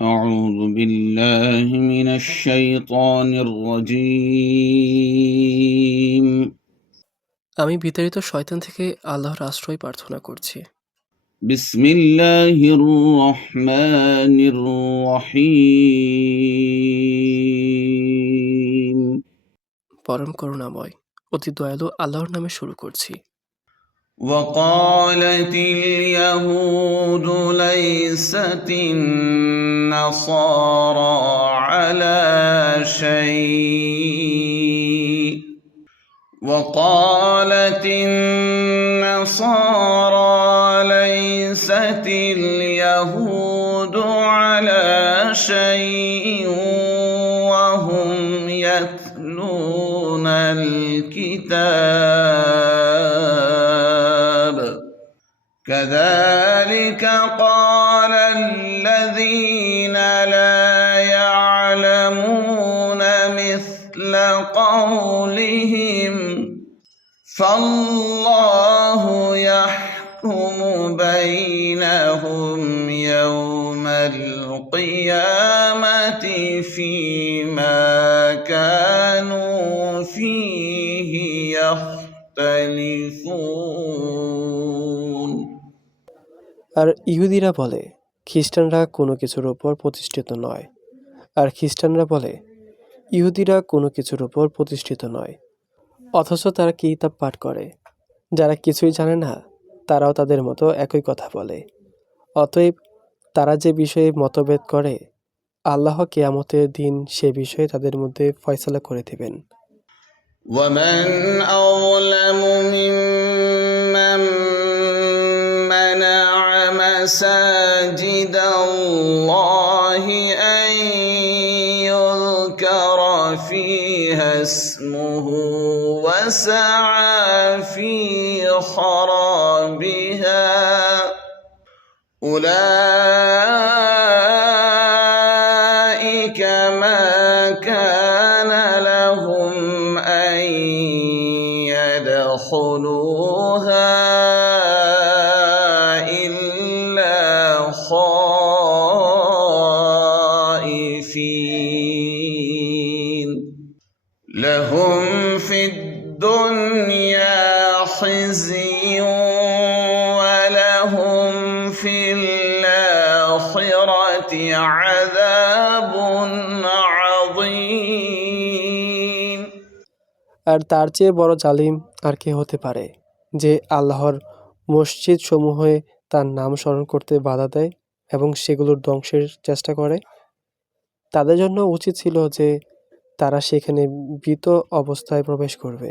أعوذ بالله من الشيطان الرجيم আমি বিতাড়িত শয়তান থেকে আল্লাহর আশ্রয় প্রার্থনা করছি بسم الله الرحمن الرحيم পরম করুণাময় অতি দয়ালু আল্লাহর নামে শুরু করছি وقالت اليهود ليست النصارى على شيء. وقالت النصارى ليست اليهود على شيء وهم يتلون الكتاب. كذلك قال الذين لا يعلمون مثل قولهم فالله يحكم بينهم يوم القيامة فيما كانوا فيه يختلفون. আর ইহুদিরা বলে খ্রিস্টানরা কোনো কিছুর ওপর প্রতিষ্ঠিত নয় আর খ্রিস্টানরা বলে ইহুদিরা কোনো কিছুর ওপর প্রতিষ্ঠিত নয় অথচ তারা কিতাব পাঠ করে যারা কিছুই জানে না তারাও তাদের মতো একই কথা বলে অতএব তারা যে বিষয়ে মতভেদ করে আল্লাহ কেয়ামতের দিন সে বিষয়ে তাদের মধ্যে ফয়সলা করে দেবেন ومن أظلم ممن مساجد الله أن يذكر فيها اسمه وسعى في خرابها. أولئك خزي ولهم في الآخرة عذاب عظيم আর তার চেয়ে বড় জালিম আর কে হতে পারে যে আল্লাহর মসজিদ সমূহে তার নাম স্মরণ করতে বাধা দেয় এবং সেগুলোর ধ্বংসের চেষ্টা করে তাদের জন্য উচিত ছিল যে তারা সেখানে ভীত অবস্থায় প্রবেশ করবে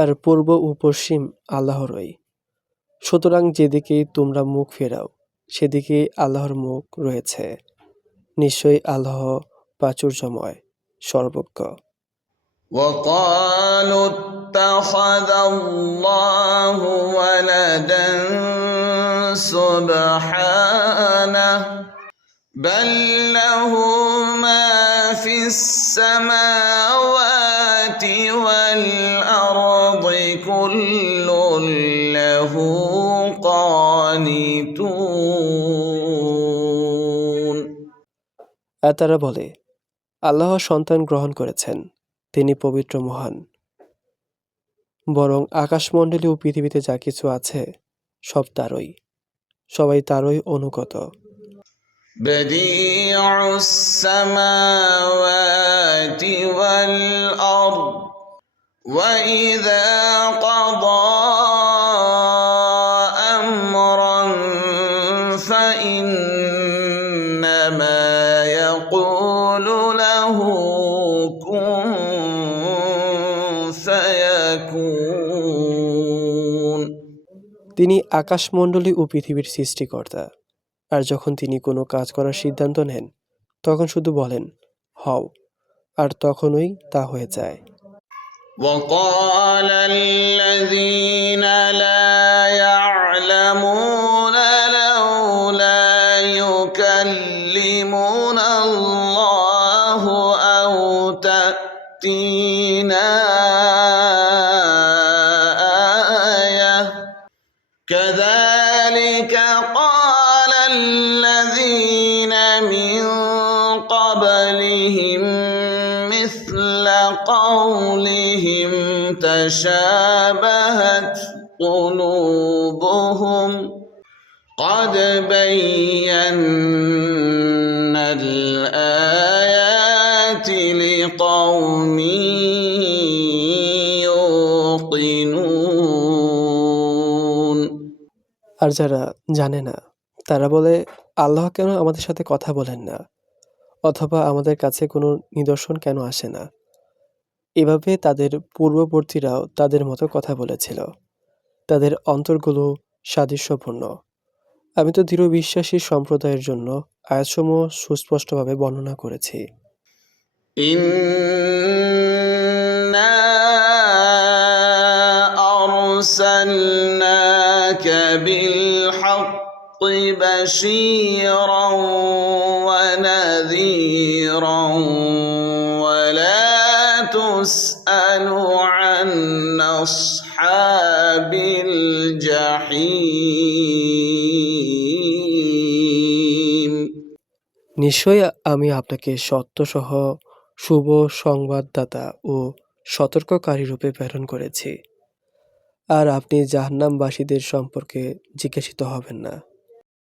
আর পূর্ব ও পশ্চিম আল্লাহরই সুতরাং যেদিকেই তোমরা মুখ ফেরাও সেদিকে আল্লাহর মুখ রয়েছে নিশ্চয়ই আল্লাহ প্রাচুর্যময় সর্বজ্ঞ وقالوا اتخذ الله ولدا سبحانه بل له ما في السماوات والأرض তারা বলে আল্লাহ সন্তান গ্রহণ করেছেন তিনি পবিত্র মহান বরং আকাশমণ্ডলী ও পৃথিবীতে যা কিছু আছে সব তারই সবাই তারই অনুগত بديع السماوات والأرض وإذا فإنما يقول له كن فيكون তিনি আকাশমণ্ডলী ও পৃথিবীর সৃষ্টিকর্তা আর যখন তিনি কোনো কাজ করার সিদ্ধান্ত নেন তখন শুধু বলেন হও আর তখনই তা হয়ে যায় وقال الذين لا يعلمون كذلك قال الذين من قبلهم مثل قولهم تشابهت قلوبهم قد بينا الآيات لقوم يوقنون আর যারা জানে না, তারা বলে, আল্লাহ কেন আমাদের সাথে কথা বলেন না? অথবা আমাদের কাছে কোনো নিদর্শন কেন আসে না? এভাবে তাদের পূর্ববর্তীরাও তাদের মতো কথা বলেছিল। তাদের অন্তরগুলো সাদৃশ্যপূর্ণ। আমি তো দৃঢ় বিশ্বাসী সম্প্রদায়ের জন্য আয়াতসমূহ সুস্পষ্টভাবে বর্ণনা করেছি। بشيرا ونذيرا ولا تسأل عن أصحاب الجحيم নিশ্চয়ই আমি আপনাকে সত্যসহ শুভ সংবাদদাতা ও সতর্ককারী রূপে প্রেরণ করেছি আর আপনি জাহান্নামবাসীদের সম্পর্কে জিজ্ঞাসিত হবেন না